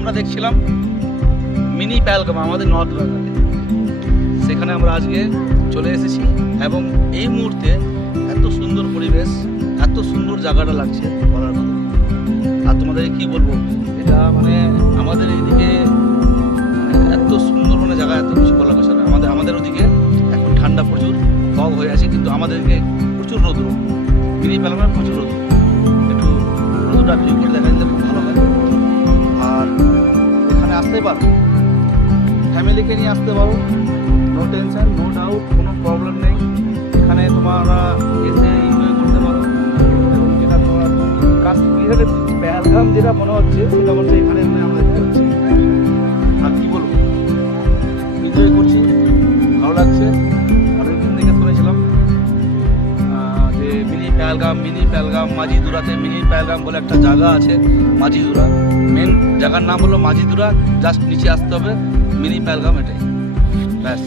আমরা দেখছিলাম মিনি পেহেলগাম আমাদের নর্থ বেঙ্গলে, সেখানে আমরা আজকে চলে এসেছি এবং এই মুহূর্তে এত সুন্দর পরিবেশ, এত সুন্দর জায়গাটা লাগছে বলার কথা। আর তোমাদের কি বলবো, এটা মানে আমাদের এইদিকে এত সুন্দর মানে জায়গা, এত কিছু বলার কথা না। আমাদের ওদিকে এখন ঠান্ডা প্রচুর, ফগ হয়ে আছে, কিন্তু আমাদেরকে প্রচুর রোদ্র, মিনি পেহেলগামে প্রচুর রোদ্র। একটু রোদ্রটা ক্লিক করে দেখা দিলে খুব ভালো হয়। আর এখানে আসতে পারো, ফ্যামিলিকে নিয়ে আসতে পারো, নো টেনশন, নো ডাউট, কোনো প্রবলেম নেই। এখানে তোমরা এসে এনজয় করতে পারো। এবং যেটা তোমার কাশ্মীরের পেহেলগাম যেটা মনে হচ্ছে, সেটা বলছে এখানে আমরা দেখতে পাচ্ছি। আর কি বলবো, এনজয় করছি, ভালো লাগছে। অনেকদিন থেকে শুনেছিলাম যে মিনি পেহেলগাম মাঝিদুরাতে মিনি পেহেলগাম বলে একটা জায়গা আছে। মাঝিদুরা মেন জায়গার নাম হলো মাঝিদুরা, জাস্ট নিচে আসতে হবে, মিনি পেহেলগাম এটাই ব্যাস।